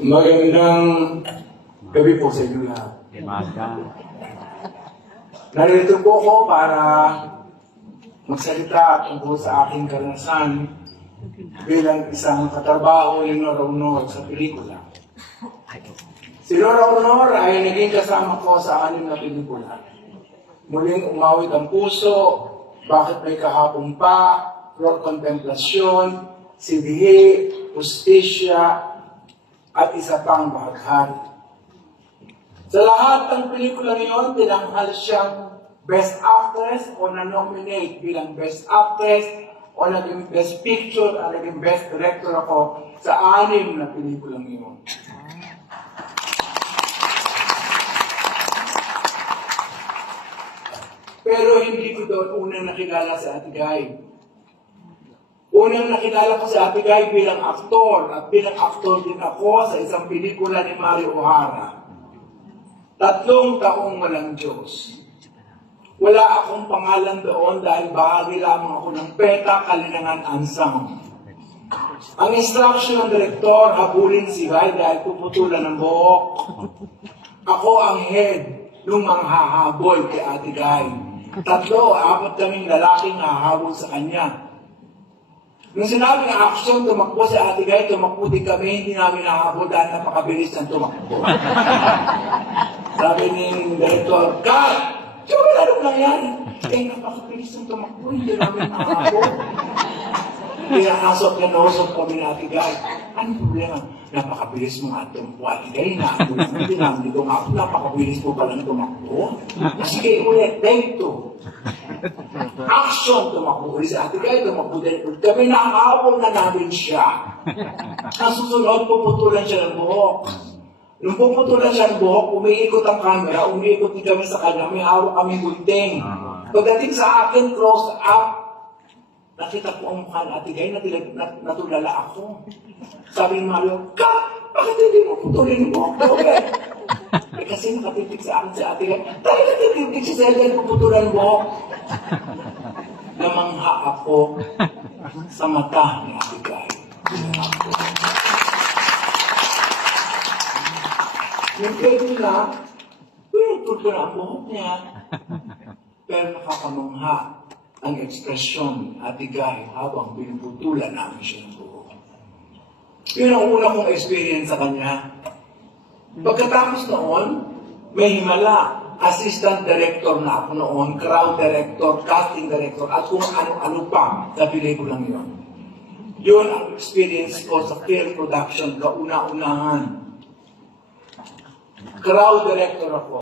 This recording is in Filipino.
Magandang gabi po sa inyo lahat. Narito po ako para magsalita tungkol sa aking karanasan bilang isang katrabaho ni Nora Honor sa pelikula. Si Nora Honor ay naging kasama ko sa 6 na pelikula. Muling umawit ang puso, Bakit May Kahapon Pa, Flor Contemplasyon, Sibihi, Justisya, at isa pang bahaghari. Sa lahat ng pelikula ngayon, tinanghal siyang Best Actress o na-nominate bilang Best Actress o naging Best Picture at naging Best Director ako sa 6 na pelikula ngayon. Pero hindi ko doon unang nakilala sa Ate Guy. Unang nakilala ko si Ate Guy bilang aktor at bilang aktor din ako sa isang pelikula ni Mario O'Hara. 3 taong walang Diyos. Wala akong pangalan doon dahil bahagi lamang ako ng PETA Kalinangan Ensemble. Ang instruction ng direktor, habulin si Guy dahil puputulan ng buhok. Ako ang head nung manghahabol kay Ate Guy. 3 o 4 kaming lalaking hahabol sa kanya. Nung sinabi ng action, tumakbo si Ate Guy, tumakbo din kami, hindi namin nahabol dahil napakabilis ng tumakbo. Sabi ni Director, Kat! Siyempre lalo lang yan. Eh, napakabilis ng tumakbo, hindi namin nahabol. Pinakasok na nausok kami ni Ate Guy. Ano problema? Napakabilis mo nga tumakbo, Ate Guy. Hindi namin tumakbo. Napakabilis mo palang tumakbo. Sige, ulit, take 2. Action! Tumakbo ulit si Ate Guy, tumakbo din. Kami nakahabol na namin siya. Nasusunod, puputulan siya ng buhok. Nung puputulan siya ng buhok, umiikot ang camera, umiikot din kami sa kanya, may hawak kami gunting. Pagdating sa akin, close up, nakita ko ang mukha ni Ate Guy, natulala ako. Sabi ni Mario, bakit hindi mo putulin yung buhok daw, eh? Kasi nakatitig sa akin si Ate Guy, dahil nakatitig siya sa dahil puputulan yung buhok. Namangha ako sa mata ni Ate Guy. Yung pwede na, pinutol ko na ang buhok niya. Pero nakakamangha ang ekspresyon ni Ate Guy habang pinuputulan namin siya ng buhok. Yun ang una kong experience sa kanya. Pagkatapos noon, may himala. Assistant director na ako noon, crowd director, casting director, at kung ano-ano pa sa pelikulang yun. Yun ang experience ko sa film production, kauna-unahan. Crowd director ako.